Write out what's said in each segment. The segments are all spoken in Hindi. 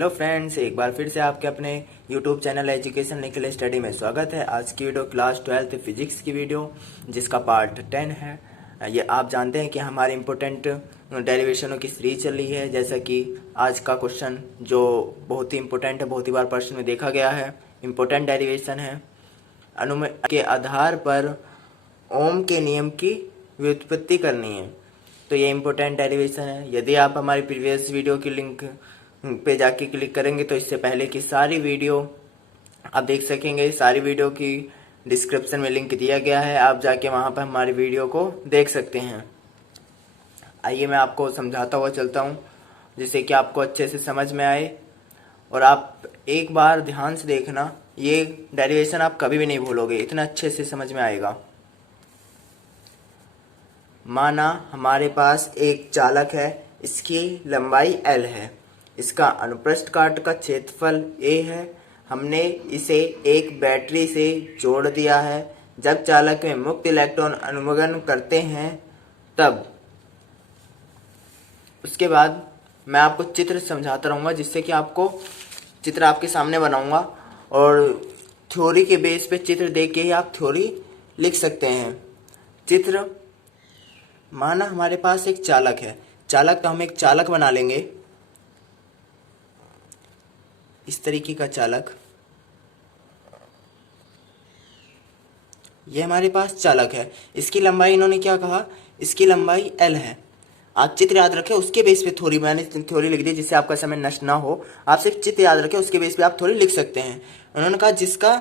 हेलो फ्रेंड्स, एक बार फिर से आपके अपने YouTube channel education Nikhil study में स्वागत है। आज की वीडियो क्लास 12th फिजिक्स की वीडियो जिसका पार्ट 10 है। ये आप जानते हैं कि हमारे इम्पोर्टेंट डेरिवेशनों की सीरीज चल रही है। जैसा कि आज का क्वेश्चन जो बहुत ही इम्पोर्टेंट है, बहुत ही बार प्रश्न में देखा गया है, इम्पोर्टेंट डेरिवेशन है। अनुमेय के आधार पर ओम के नियम की व्युत्पत्ति करनी है। तो ये इम्पोर्टेंट डेरिवेशन है। यदि आप हमारी प्रीवियस वीडियो की लिंक पे जाके क्लिक करेंगे तो इससे पहले की सारी वीडियो आप देख सकेंगे। सारी वीडियो की डिस्क्रिप्शन में लिंक दिया गया है, आप जाके वहाँ पर हमारी वीडियो को देख सकते हैं। आइए मैं आपको समझाता हुआ चलता हूँ जिससे कि आपको अच्छे से समझ में आए। और आप एक बार ध्यान से देखना, ये डेरिवेशन आप कभी भी नहीं भूलोगे, इतना अच्छे से समझ में आएगा। माना हमारे पास एक चालक है, इसकी लंबाई L है, इसका अनुप्रस्थ काट का क्षेत्रफल A है। हमने इसे एक बैटरी से जोड़ दिया है। जब चालक में मुक्त इलेक्ट्रॉन अनुवगन करते हैं तब, उसके बाद मैं आपको चित्र समझाता रहूँगा जिससे कि आपको चित्र आपके सामने बनाऊंगा और थ्योरी के बेस पे चित्र देख के ही आप थ्योरी लिख सकते हैं। चित्र, माना हमारे पास एक चालक है, चालक तो हम एक चालक बना लेंगे, इस तरीके का चालक। ये हमारे पास चालक है, इसकी लंबाई इन्होंने क्या कहा, इसकी लंबाई L है। आप चित्र याद रखें, उसके बेस पे थ्योरी, मैंने थ्योरी लिख दी जिससे आपका समय नष्ट ना हो। आप सिर्फ चित्र याद रखें, उसके बेस पे आप थ्योरी लिख सकते हैं। उन्होंने कहा जिसका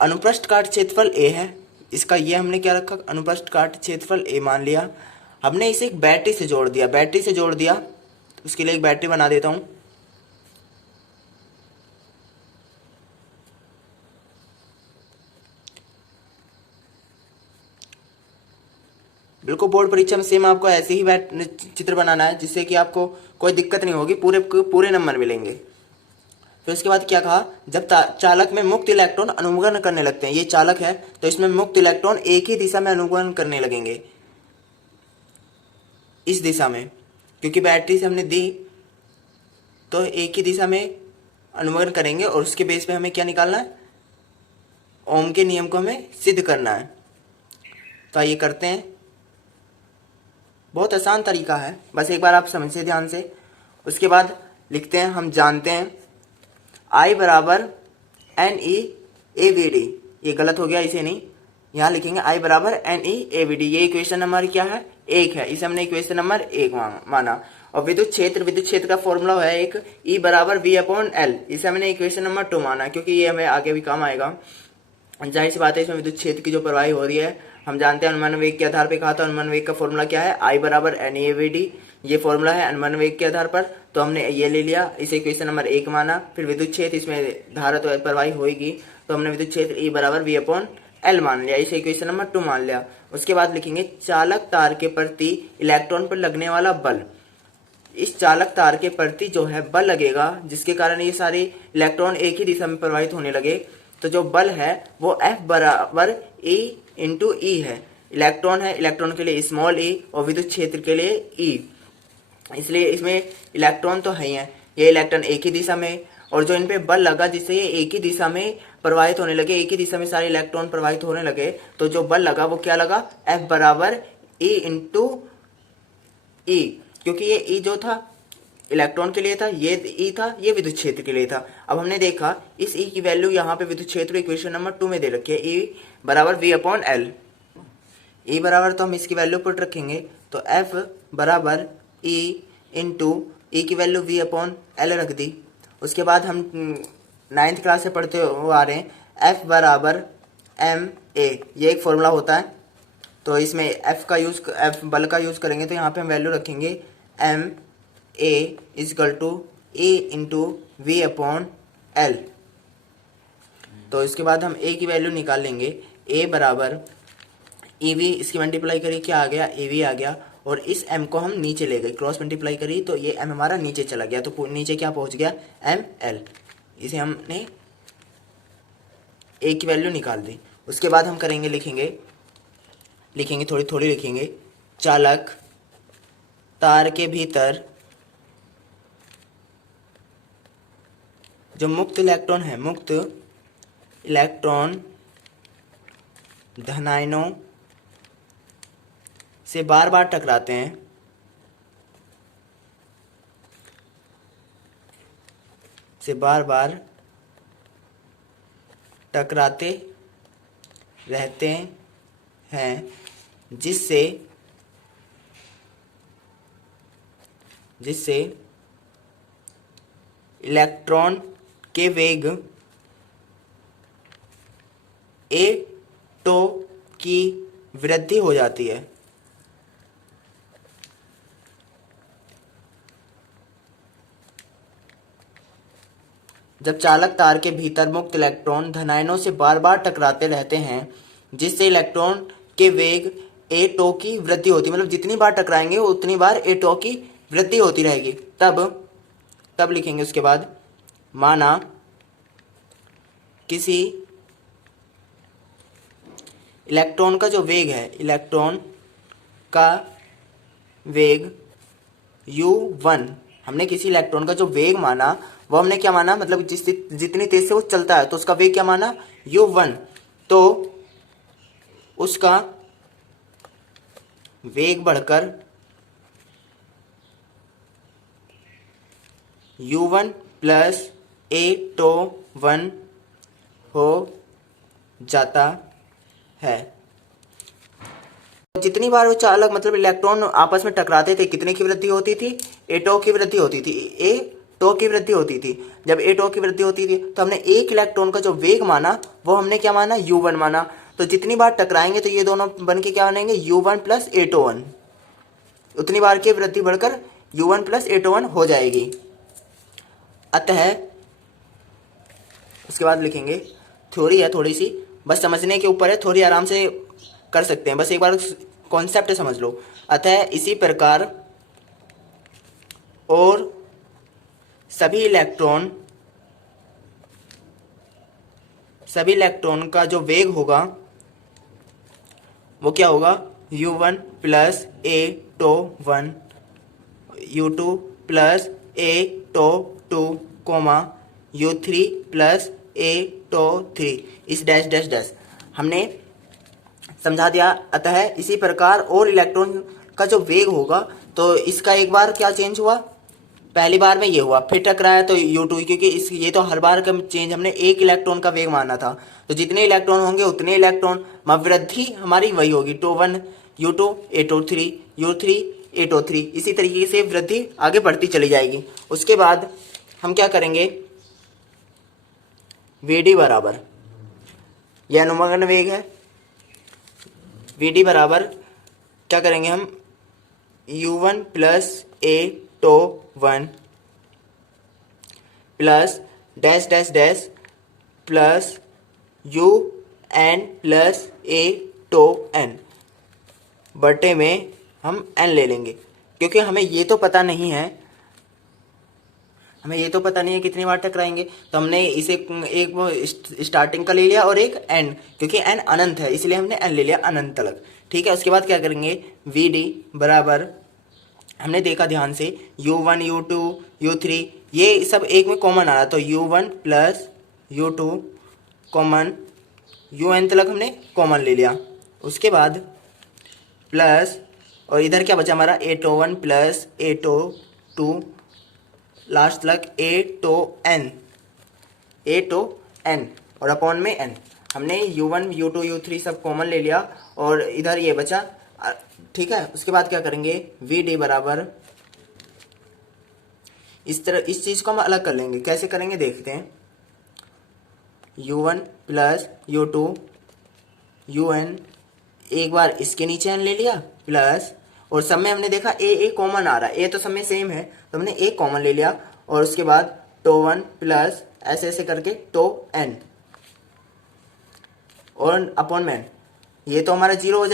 अनुप्रस्थ काट क्षेत्रफल A है, इसका ये हमने क्या रखा, अनुप्रस्थ काट क्षेत्रफल A मान लिया। हमने इसे एक बैटरी से जोड़ दिया, बैटरी से जोड़ दिया, उसके लिए एक बैटरी बना देता हूँ। बिल्कुल बोर्ड परीक्षा में सेम आपको ऐसे ही चित्र बनाना है जिससे कि आपको कोई दिक्कत नहीं होगी, पूरे नंबर मिलेंगे। फिर उसके बाद क्या कहा, जब चालक में मुक्त इलेक्ट्रॉन अनुवगन करने लगते हैं, ये चालक है तो इसमें मुक्त इलेक्ट्रॉन एक ही दिशा में अनुवगन करने लगेंगे, इस दिशा में, क्योंकि बैटरी से हमने दी तो एक ही दिशा में अनुवगन करेंगे। और उसके बेस पे हमें क्या निकालना है, ओम के नियम को हमें सिद्ध करना है। तो आइए करते हैं, बहुत आसान तरीका है, बस एक बार आप समझिए ध्यान से। उसके बाद लिखते हैं, हम जानते हैं I बराबर NE/AVD, ये गलत हो गया, इसे नहीं, यहाँ लिखेंगे I बराबर NE/AVD। ये इक्वेशन हमारी क्या है, 1 है, इसे हमने इक्वेशन नंबर 1 माना। और विद्युत क्षेत्र का फॉर्मूला है एक E बराबर V/L, इसे हमने इक्वेशन नंबर 2 माना, क्योंकि ये हमें आगे भी काम आएगा। जाहिर सी बात है, इसमें विद्युत क्षेत्र की जो प्रवाही हो रही है, हम जानते हैं अनुमान वेग के आधार पे कहा था, अनुमान वेग का फॉर्मूला क्या है, I बराबर NE/AVD, ये फॉर्मूला है अनुमान वेग के आधार पर। तो हमने ये ले लिया, इसे इक्वेशन नंबर 1 माना। फिर विद्युत क्षेत्र, इसमें धारा तो प्रवाही होगी, तो हमने विद्युत क्षेत्र E बराबर V/L मान लिया, इसे इक्वेशन नंबर 2 मान लिया। उसके बाद लिखेंगे चालक तार के प्रति इलेक्ट्रॉन पर लगने वाला बल। इस चालक तार के प्रति जो है बल लगेगा, जिसके कारण ये सारे इलेक्ट्रॉन एक ही दिशा में प्रवाहित होने लगे, तो जो बल है वो F बराबर E इंटू E है। इलेक्ट्रॉन है, इलेक्ट्रॉन के लिए स्मॉल e और विद्युत क्षेत्र के लिए E, इसलिए इसमें इलेक्ट्रॉन तो है ही है, ये इलेक्ट्रॉन एक ही दिशा में, और जो इन पे बल लगा जिससे ये एक ही दिशा में प्रवाहित होने लगे, एक ही दिशा में सारे इलेक्ट्रॉन प्रवाहित होने लगे, तो जो बल लगा वो क्या लगा, F बराबर E इंटू E, क्योंकि ये E जो था इलेक्ट्रॉन के लिए था, ये E था, ये विद्युत क्षेत्र के लिए था। अब हमने देखा इस E की वैल्यू यहाँ पे विद्युत क्षेत्र इक्वेशन नंबर 2 में दे रखी है, E बराबर V/L। E बराबर तो हम इसकी वैल्यू पुट रखेंगे, तो F बराबर E इंटू E की वैल्यू V/L रख दी। उसके बाद हम 9th क्लास से पढ़ते हुए आ रहे हैं, F बराबर MA, ये एक फॉर्मूला होता है। तो इसमें F बल का यूज करेंगे, तो यहाँ पे हम वैल्यू रखेंगे MA equal to E into V/L। तो इसके बाद हम A की वैल्यू निकाल लेंगे, A बराबर EV, इसकी मल्टीप्लाई करिए, क्या आ गया, AV आ गया, और इस M को हम नीचे ले गए, क्रॉस मल्टीप्लाई करिए तो ये M हमारा नीचे चला गया, तो नीचे क्या पहुंच गया, ML। इसे हमने A की वैल्यू निकाल दी। उसके बाद हम करेंगे, लिखेंगे थोड़ी थोड़ी लिखेंगे, चालक तार के भीतर जो मुक्त इलेक्ट्रॉन है, मुक्त इलेक्ट्रॉन धनायनों से बार बार टकराते हैं, बार बार टकराते रहते हैं, जिससे इलेक्ट्रॉन के वेग a2 की वृद्धि हो जाती है। जब चालक तार के भीतर मुक्त इलेक्ट्रॉन धनायनों से बार बार टकराते रहते हैं, जिससे इलेक्ट्रॉन के वेग a2 की वृद्धि होती है, मतलब जितनी बार टकराएंगे उतनी बार a2 की वृद्धि होती रहेगी। तब लिखेंगे उसके बाद, माना किसी इलेक्ट्रॉन का जो वेग है, इलेक्ट्रॉन का वेग u1, हमने किसी इलेक्ट्रॉन का जो वेग माना वो हमने क्या माना, मतलब जितनी तेज से वो चलता है तो उसका वेग क्या माना, u1। तो उसका वेग बढ़कर u1 प्लस a21 हो जाता है। जितनी बार वो चालक मतलब इलेक्ट्रॉन आपस में टकराते थे, कितने की वृद्धि होती थी, a2 की वृद्धि होती थी, a2 की वृद्धि होती थी। जब a2 की वृद्धि होती थी तो हमने एक इलेक्ट्रॉन का जो वेग माना वो हमने क्या माना, u1 माना। तो जितनी बार टकराएंगे तो ये दोनों बन के क्या बनेंगे, u1 प्लस a21, उतनी बार की वृद्धि बढ़कर u1 प्लस a21 हो जाएगी। अतः उसके बाद लिखेंगे, थ्योरी है थोड़ी सी, बस समझने के ऊपर है, थोड़ी आराम से कर सकते हैं, बस एक बार कॉन्सेप्ट समझ लो। अतः इसी प्रकार और सभी इलेक्ट्रॉन का जो वेग होगा वो क्या होगा, u1 plus a21, u2 plus a22, u3 plus a23, इस डैश डैश डैश हमने समझा दिया। अतः इसी प्रकार और इलेक्ट्रॉन का जो वेग होगा, तो इसका एक बार क्या चेंज हुआ, पहली बार में ये हुआ, फिर टकराया तो u2, क्योंकि ये तो हर बार का चेंज हमने एक इलेक्ट्रॉन का वेग माना था, तो जितने इलेक्ट्रॉन होंगे उतने इलेक्ट्रॉन वृद्धि हमारी वही होगी, u1 u2 a23 u3 a23, इसी तरीके से वृद्धि आगे बढ़ती चली जाएगी। उसके बाद हम क्या करेंगे, Vd बराबर, यह अनुमगन वेग है, Vd बराबर क्या करेंगे हम, u1 plus a21 plus dash dash dash plus un plus a2n बटे में हम n ले लेंगे, क्योंकि हमें ये तो पता नहीं है, कितनी बार टकराएंगे, तो हमने इसे एक वो स्टार्टिंग का ले लिया और एक n, क्योंकि n अनंत है इसलिए हमने n ले लिया अनंत तक। ठीक है, उसके बाद क्या करेंगे, Vd बराबर, हमने देखा ध्यान से, u1 u2 u3 ये सब एक में कॉमन आ रहा, तो u1 plus u2 common, un तक हमने कॉमन ले लिया। उसके बाद प्लस, और इधर क्या बचा हमारा, a21 प्लस a22 लास्ट तक a2n और अपॉन में n, हमने u1 u2 u3 सब कॉमन ले लिया और इधर ये बचा। ठीक है, उसके बाद क्या करेंगे, Vd बराबर, इस तरह इस चीज को हम अलग कर लेंगे, कैसे करेंगे देखते हैं, u1 प्लस u2 un, एक बार इसके नीचे n ले लिया प्लस, और सब में हमने देखा a कॉमन आ रहा है, a तो सब में सेम है तो हमने a कॉमन ले लिया, और उसके बाद to1 प्लस ऐसे ऐसे करके to n और अपॉन में n, ये तो हमारा जीरो हो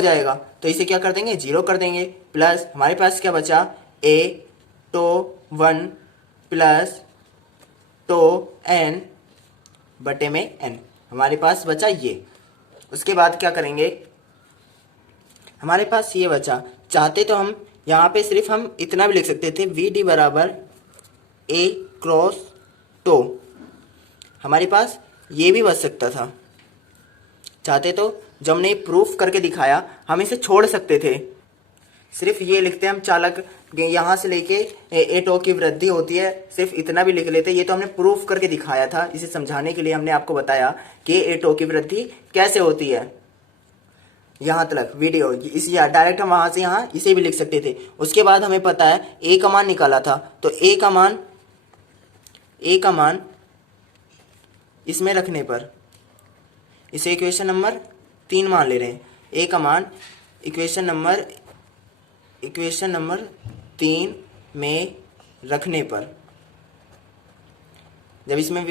जाएगा, तो इसे क्या कर देंगे, जीरो कर देंगे, प्लस हमारे पास क्या बचा, a1 प्लस n बटे में n, हमारे पास बचा ये। उसके बाद क्या करेंगे, हमारे पास ये बचा, चाहते तो हम यहाँ पे सिर्फ हम इतना भी लिख सकते थे, Vd बराबर ए क्रॉस टो। हमारे पास ये भी बच सकता था, चाहते तो जब हमने प्रूफ करके दिखाया हम इसे छोड़ सकते थे, सिर्फ ये लिखते हम चालक यहाँ से लेके ए टो की वृद्धि होती है, सिर्फ इतना भी लिख लेते। ये तो हमने प्रूफ करके दिखाया था, इसे समझाने के लिए हमने आपको बताया कि ए टो की वृद्धि कैसे होती है। यहाँ तक वीडियो इस डायरेक्ट हम वहाँ से यहाँ इसे भी लिख सकते थे। उसके बाद हमें पता है ए का मान निकाला था, तो ए का मान इसमें रखने पर इसे इक्वेशन नंबर 3 मान ले रहे हैं। ए का मान इक्वेशन नंबर 3 में रखने पर, जब इसमें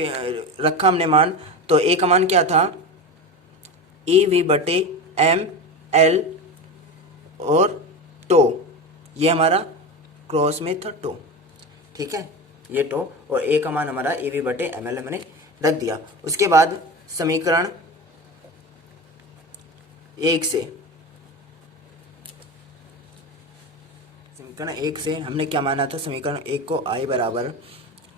रखा हमने मान, तो ए का मान क्या था, ई वी बटे एम एल और टो, ये हमारा क्रॉस में था टो, ठीक है, ये टो, और ए का मान हमारा ई वी बटे एम एल हमने रख दिया। उसके बाद समीकरण 1 से हमने क्या माना था, समीकरण 1 को आई बराबर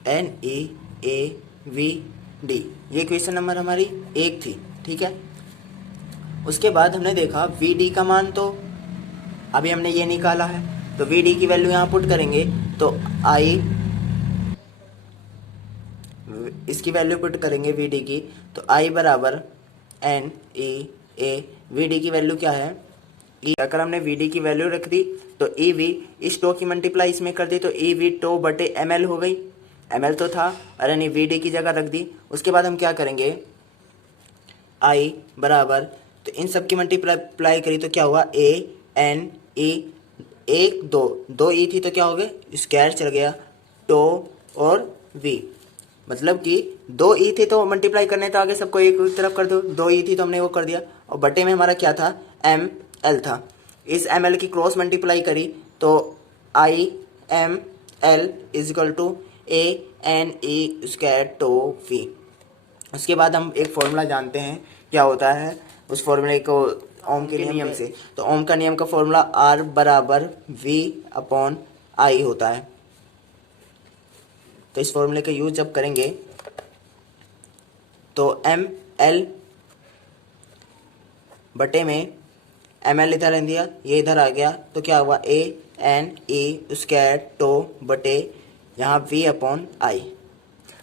N E A V D, ये क्वेश्चन नंबर हमारी 1 थी, ठीक है। उसके बाद हमने देखा वी डी का मान तो अभी हमने ये निकाला है, तो वी डी की वैल्यू यहाँ पुट करेंगे तो आई, इसकी वैल्यू पुट करेंगे वी डी की, तो आई बराबर N E A, V D की वैल्यू क्या है ई। अगर हमने वी डी की वैल्यू रख दी तो ई वी, इस टो की मल्टीप्लाई इसमें कर दी तो ई वी टो बटे एम एल हो गई, एम एल तो था और यानी वी डी की जगह रख दी। उसके बाद हम क्या करेंगे, आई बराबर, तो इन सब की मल्टीप्लाई करी तो क्या हुआ, ए एन ई, एक दो ई थी तो क्या हो गए, स्क्वायर चल गया, टो और वी, मतलब कि 2 ई थे तो मल्टीप्लाई करने तो आगे सबको एक तरफ कर दो, 2 ई थी तो हमने वो कर दिया, और बटे में हमारा क्या था, एम एल था। इस एम एल की क्रॉस मल्टीप्लाई करी तो I M L equal to A N E square to V. उसके बाद हम एक फॉर्मूला जानते हैं क्या होता है, उस फॉर्मूले को ओम के नियम से, तो ओम का नियम का फॉर्मूला आर बराबर वी अपॉन आई होता है। तो इस फॉर्मूले का यूज जब करेंगे तो एम एल बटे में एम एल इधर रह दिया, ये इधर आ गया, तो क्या हुआ, ए एन ई स्क्वायर टो बटे यहाँ वी अपॉन आई।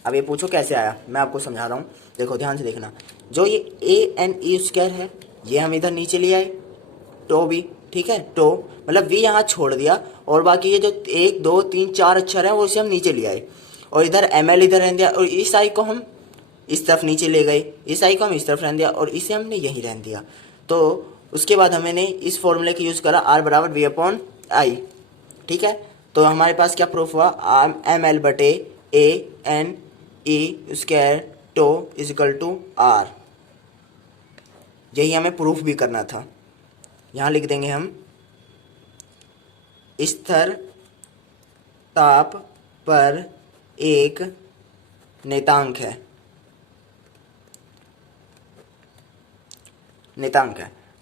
अब ये पूछो कैसे आया, मैं आपको समझा रहा हूँ, देखो ध्यान से देखना। जो ये ए एन ई स्क्वायर है ये हम इधर नीचे ले आए, टो भी, ठीक है, टो मतलब वी यहाँ छोड़ दिया, और बाकी ये जो 1 2 3 4 अक्षर हैं वो इसे हम नीचे ले आए, और इधर एम एल इधर रहने दिया, और इस आई को हम इस तरफ नीचे ले गए, इस आई को हम इस तरफ रहने दिया, और इसे हमने यहीं रहने दिया। तो उसके बाद हमने इस फॉर्मूले का यूज़ करा आर बराबर वी अपॉन आई, ठीक है। तो हमारे पास क्या प्रूफ हुआ, एम एल बटे ए एन ई स्क्वायर टो इजिकल टू आर, यही हमें प्रूफ भी करना था। यहाँ लिख देंगे हम, स्थिर ताप पर एक नियतांक है,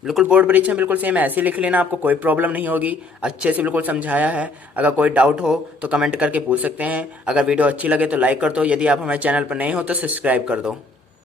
बिल्कुल बोर्ड परीक्षा में बिल्कुल सेम ऐसे लिख लेना, आपको कोई प्रॉब्लम नहीं होगी, अच्छे से बिल्कुल समझाया है। अगर कोई डाउट हो तो कमेंट करके पूछ सकते हैं। अगर वीडियो अच्छी लगे तो लाइक कर दो, यदि आप हमारे चैनल पर नए हो तो सब्सक्राइब कर दो।